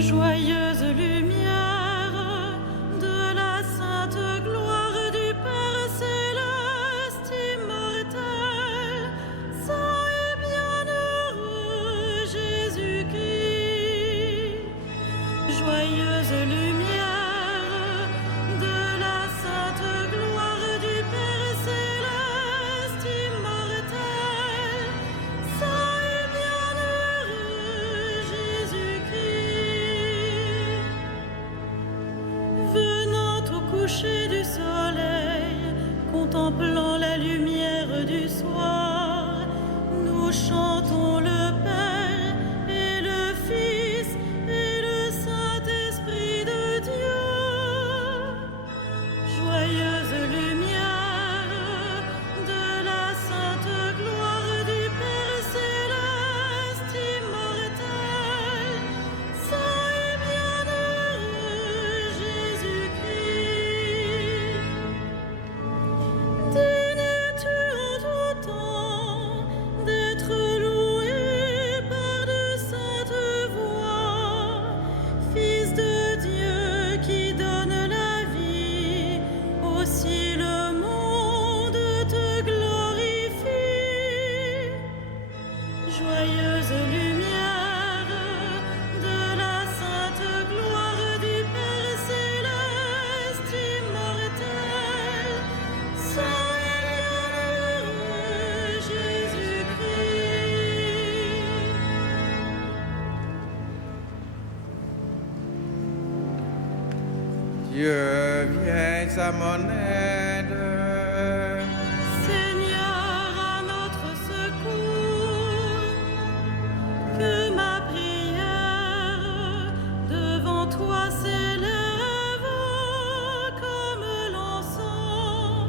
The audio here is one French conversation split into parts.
Joyeuse lumière de la sainte gloire du Père céleste immortel, saint et bienheureux Jésus-Christ. Joyeuse lumière de la sainte gloire du Père céleste immortel, saint et bienheureux Jésus-Christ. Venant au coucher du soleil, contemplant la lumière du soir, nous chantons le Père et le Fils et le Saint-Esprit de Dieu. Joyeuse lumière de la sainte gloire du Père céleste immortel, saint et bienheureux Jésus-Christ. Digne es-tu en tout temps d'être loué par de saintes voix, Fils de Dieu qui donne la vie, aussi le monde te glorifie. Joyeuse lumière de la sainte gloire du Père céleste immortel, saint et bienheureux Jésus-Christ. Dieu, viens à mon aide. Seigneur, à notre secours, que ma prière devant toi s'élève comme l'encens,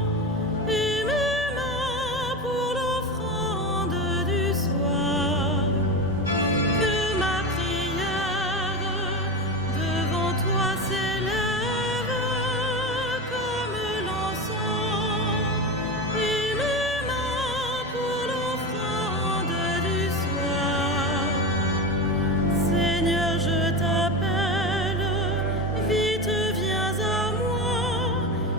et mes mains pour l'offrande du soir. Que ma prière devant toi s'élève comme l'encens, et mes mains pour l'offrande du soir. Seigneur, je t'appelle, vite viens à moi,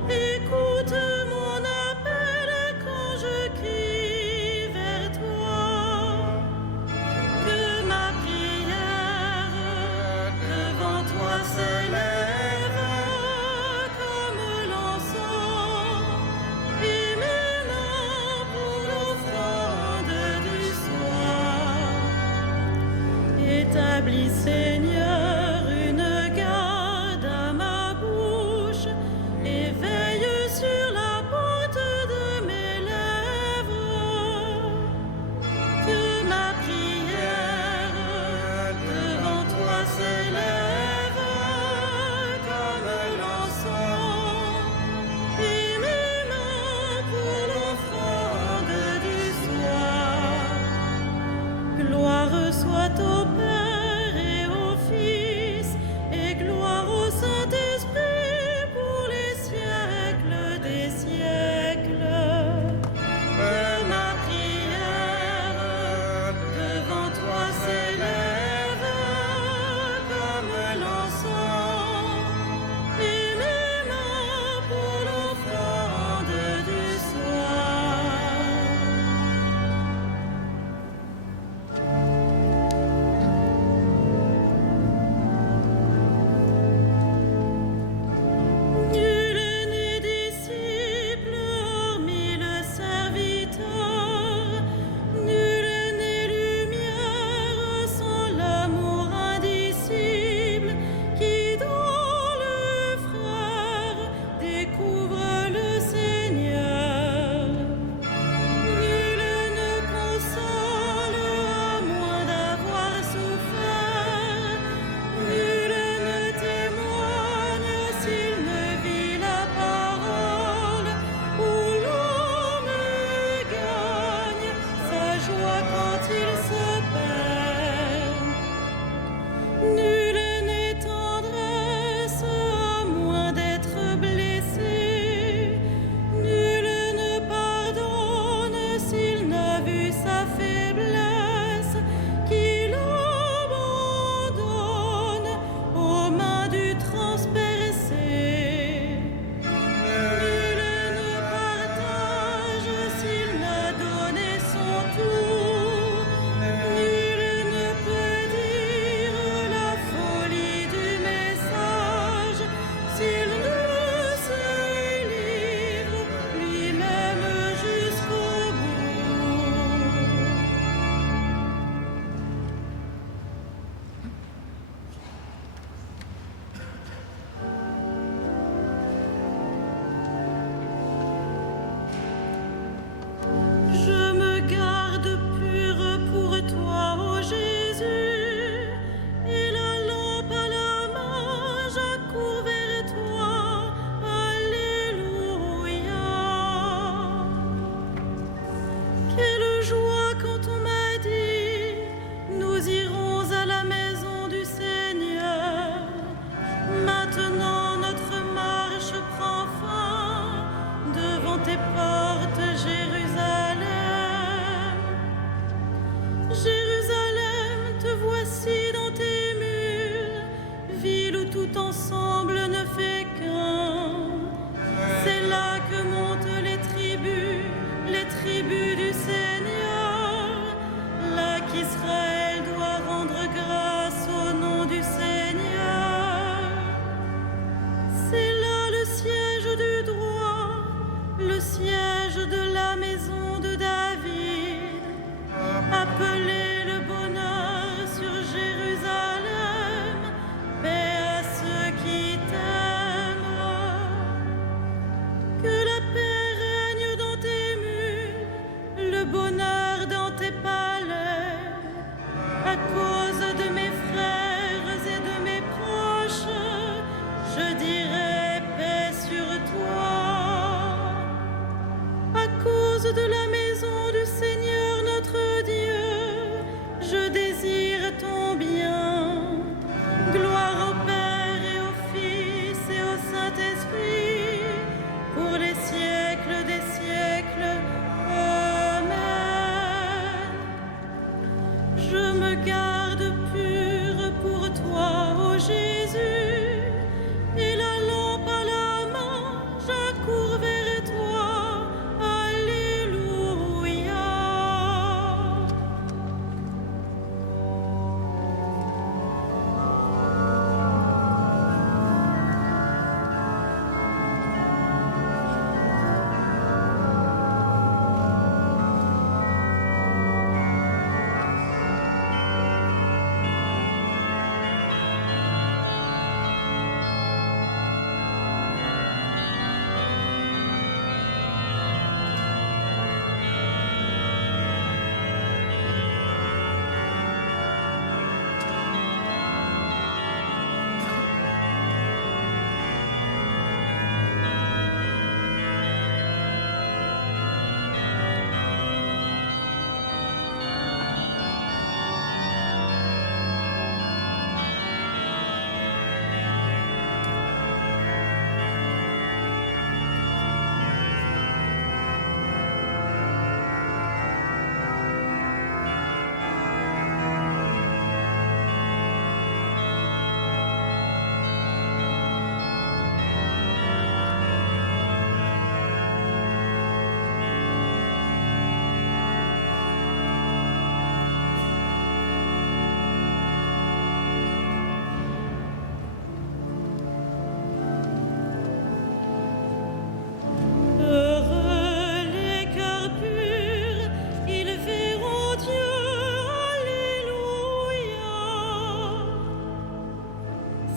écoute mon appel quand je crie vers toi. Que ma prière devant toi s'élève comme l'encens, et mes mains pour l'offrande du soir. Établis, Seigneur, une garde à ma bouche, et veille sur la porte de mes lèvres. Que ma prière devant toi s'élève comme l'encens, et mes mains pour l'offrande du soir. Gloire soit au Père et au Fils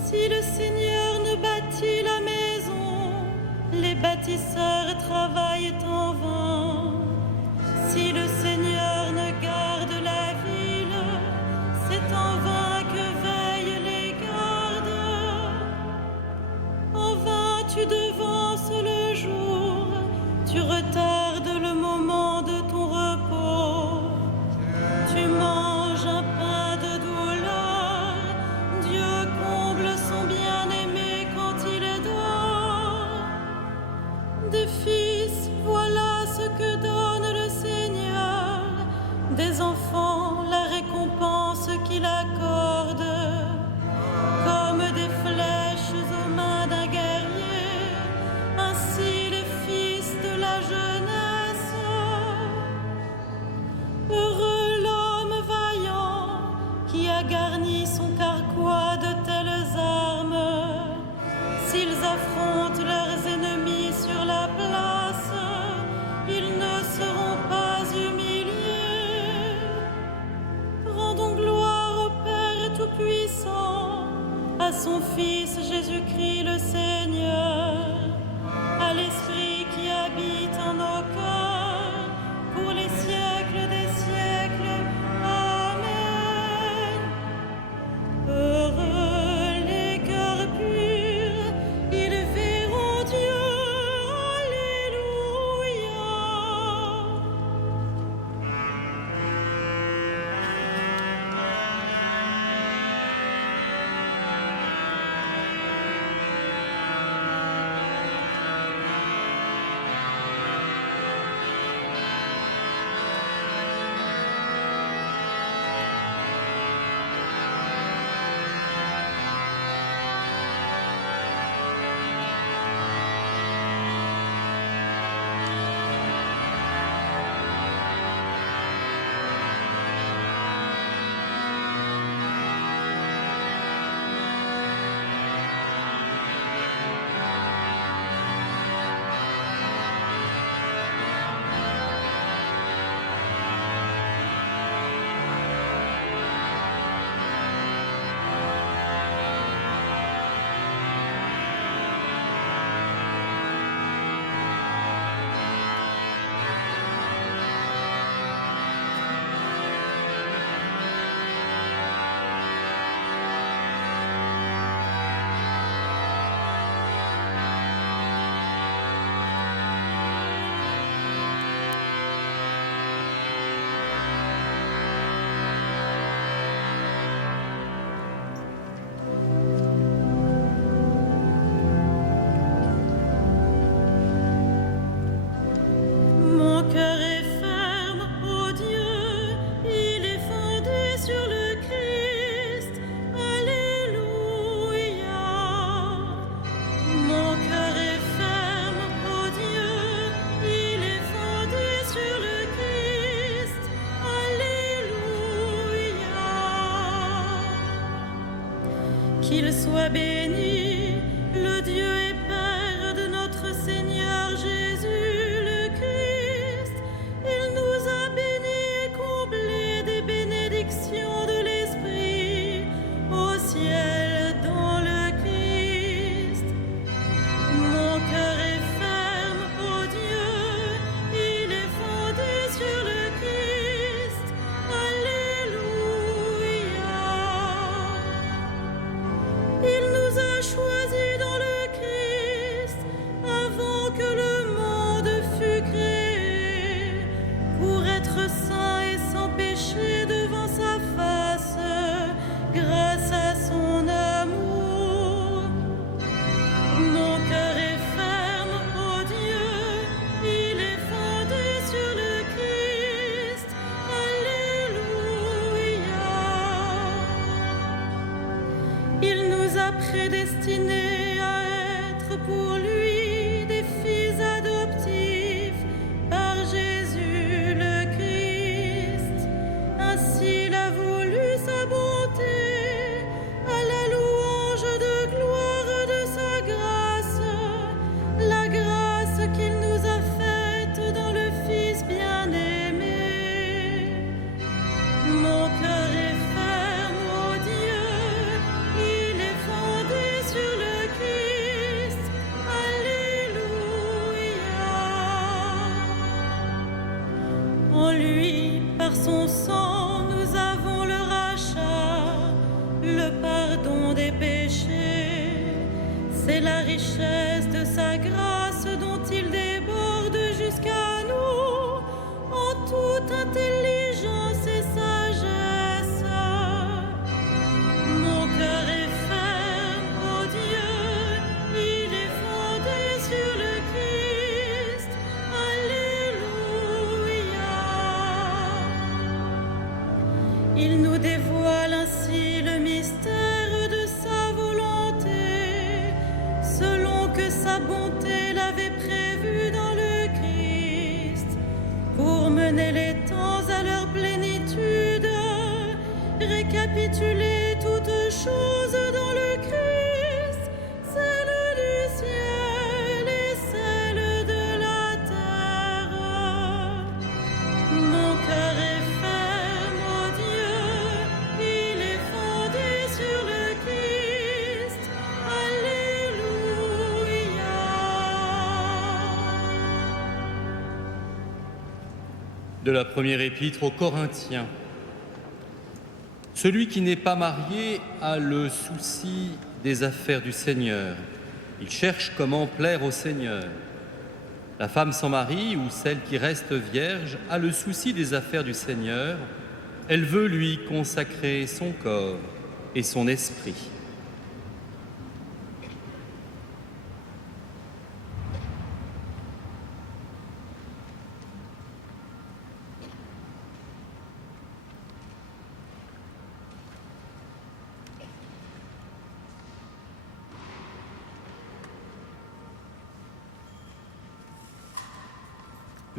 Si le Seigneur ne bâtit la maison, les bâtisseurs travaillent en vain. Si le Seigneur ne garde la ville, c'est en vain que veillent les gardes. En vain tu devances le jour, tu retardes le moment de ton repos. Tu manges un pain de douleur, Dieu comble son bien-aimé quand il dort. Des fils, voilà ce que donne le Seigneur, des enfants, la récompense qu'il accorde. Comme des flèches aux mains d'un guerrier, ainsi les fils de la jeunesse. Heureux l'homme vaillant qui a garni son carquois de telles armes. S'ils affrontent leurs ennemis sur la place, ils ne seront pas humiliés. Rendons gloire au Père Tout-Puissant, à son Fils Jésus-Christ le Seigneur, à l'Esprit qui habite en nos cœurs, pour les siècles des siècles. Amen. Heureux les cœurs purs, ils verront Dieu. Alléluia. Mon cœur est ferme, ô Dieu, il est fondé sur le Christ. Alléluia. Mon cœur est ferme, ô Dieu, il est fondé sur le Christ. Alléluia. Qu'il soit béni, le Dieu et Père de notre Seigneur Jésus le Christ. Il nous a bénis et comblés des bénédictions de l'Esprit au ciel dans le Christ. Mon cœur est ferme, ô Dieu, il est fondé sur le Christ. Alléluia. Il nous a choisis dans le Christ avant que le monde fût créé, pour être saints et sans péché devant sa face, grâce à son amour. Mon cœur est ferme, ô Dieu, il est fondé sur le Christ. Alléluia. Il nous a prédestinés à être pour lui des fils adoptifs par Jésus le Christ. Ainsi il a voulu sa bonté, à la louange de gloire de sa grâce, la grâce qu'il nous a faite dans le Fils bien-aimé. Mon cœur est ferme, ô Dieu, il est fondé son sang, nous avons le rachat, le pardon des péchés. C'est la richesse de sa grâce dont il déborde jusqu'à nous en toute intelligence et sagesse. Mon cœur est ferme, ô Dieu, il est fondé sur le Christ. Alléluia. Il nous dévoile ainsi le mystère de sa volonté, selon que sa bonté l'avait prévu dans le Christ, pour mener les temps à leur plénitude, récapituler toutes choses dans le Christ, celle du ciel et celle de la terre. Mon cœur est ferme, ô Dieu, il est fondé sur le Christ. Alléluia. De la première épître aux Corinthiens. Celui qui n'est pas marié a le souci des affaires du Seigneur. Il cherche comment plaire au Seigneur. La femme sans mari ou celle qui reste vierge a le souci des affaires du Seigneur. Elle veut lui consacrer son corps et son esprit.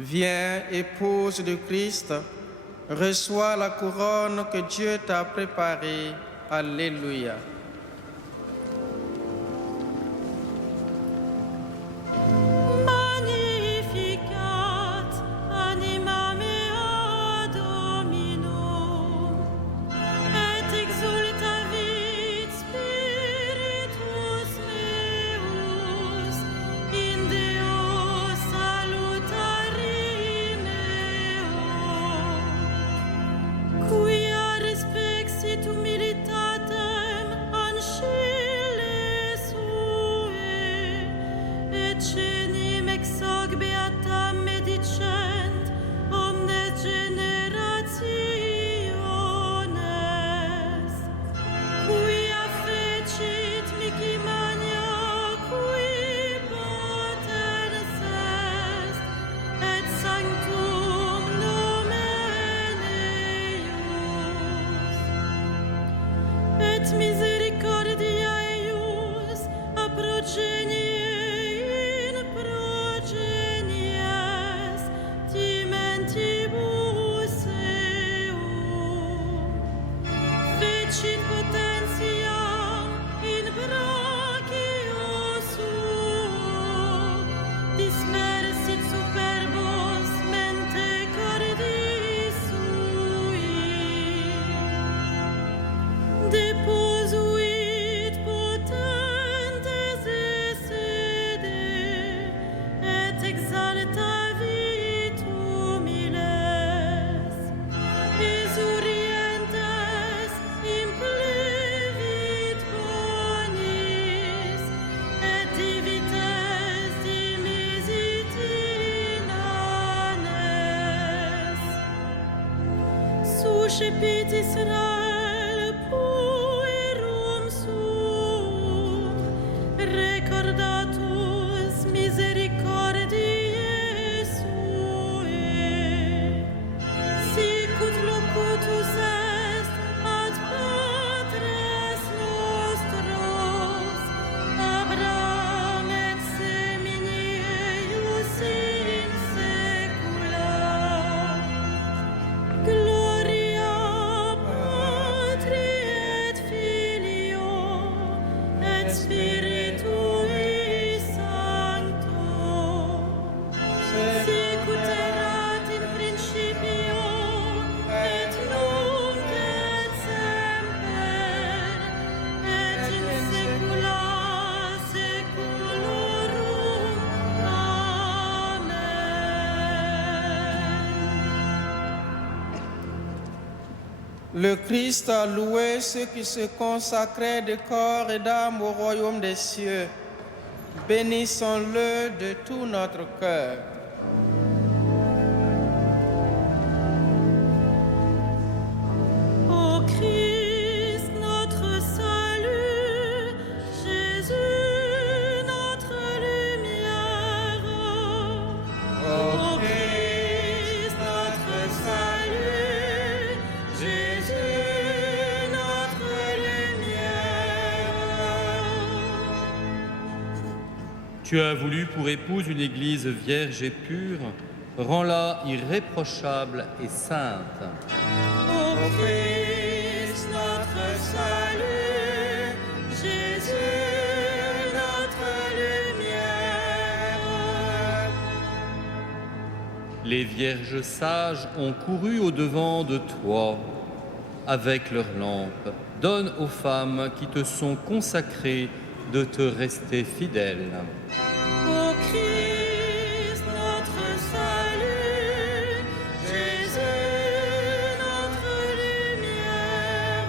Viens, épouse du Christ, reçois la couronne que Dieu t'a préparée. Alléluia. Magnificat anima mea Domino, et exultavit spiritus meus in Deo salutari meo, quia respexit humilitatem ancille sue, et cenim ex hoc beatam medicent omnes generationes, quia fecit mihi magna, qui potens est, et sanctum nomen eius, et misericordia eius a progenie in progenies timentibus eum, fecit potentiam in brachio suo, dispersit superbos mente cordis sui, deposuit potentes sede, et exaltavit humiles, exurientes implevit bonis, et divites dimisit inanes. Suscepit Israel puerum suum, recordatus misericordiae suae, sicut locutus est ad patres nostros, Abraham et semini eius in saecula. Gloria Le Christ a loué ceux qui se consacraient de corps et d'âme au royaume des cieux. Bénissons-le de tout notre cœur. Ô Christ, notre salut, Jésus, notre lumière. Ô Christ, notre salut, Jésus, notre lumière. Tu as voulu pour épouse une église vierge et pure, rends-la irréprochable et sainte. Ô Christ, notre salut, Jésus, notre lumière. Les vierges sages ont couru au-devant de toi avec leurs lampes. Donne aux femmes qui te sont consacrées de te rester fidèles. Ô Christ, notre salut, Jésus, notre lumière.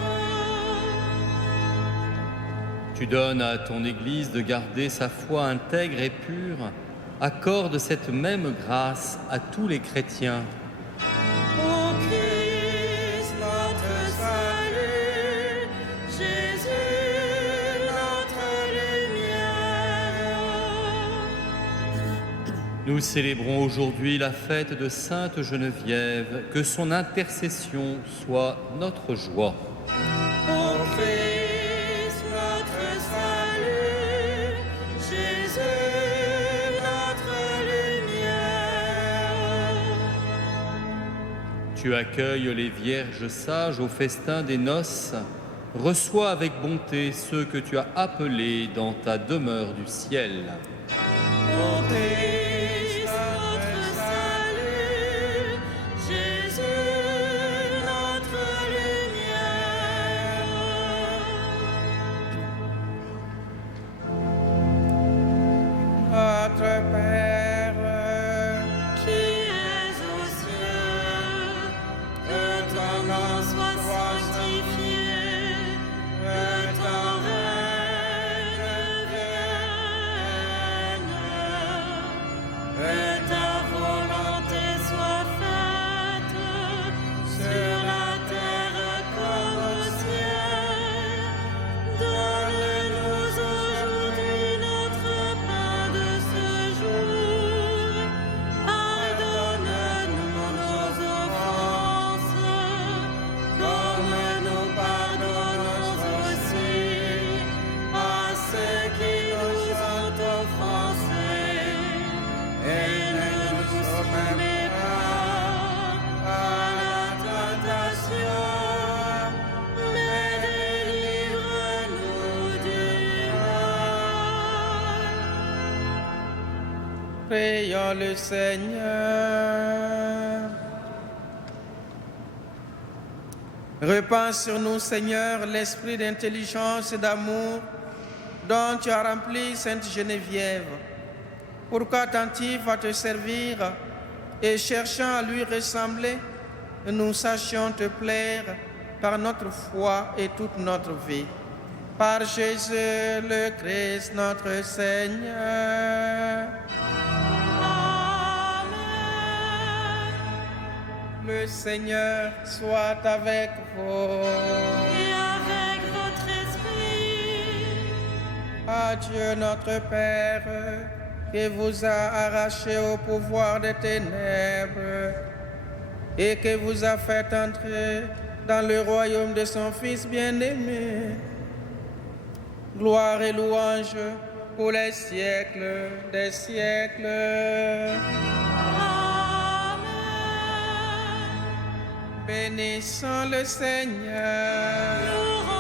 Tu donnes à ton Église de garder sa foi intègre et pure. Accorde cette même grâce à tous les chrétiens. Ô Christ, notre salut, Jésus, notre lumière. Nous célébrons aujourd'hui la fête de Sainte Geneviève. Que son intercession soit notre joie. Ô Christ, notre salut, Jésus, notre lumière. Tu accueilles les vierges sages au festin des noces. Reçois avec bonté ceux que tu as appelés dans ta demeure du ciel. Ô Christ, notre salut, Jésus, notre lumière. Notre Père, Qui es aux cieux, que ton nom soit sanctifié, que ton règne vienne, que ta volonté soit faite sur la terre comme au ciel. Donne-nous aujourd'hui notre pain de ce jour. Pardonne-nous nos offenses, comme nous pardonnons aussi à ceux qui nous ont offensés. Et ne nous soumets pas à la tentation, mais délivre-nous du mal. prions le Seigneur. Répands sur nous, Seigneur, l'esprit d'intelligence et d'amour dont tu as rempli Sainte Geneviève, pour qu'attentifs à te servir et cherchant à lui ressembler, nous sachions te plaire par notre foi et toute notre vie. Par Jésus le Christ, notre Seigneur. Amen. Le Seigneur soit avec vous. Et avec votre esprit, À Dieu notre Père, qui vous a arraché au pouvoir des ténèbres et qui vous a fait entrer dans le royaume de son Fils bien-aimé. Gloire et louange pour les siècles des siècles. Amen. Bénissons le Seigneur. Nous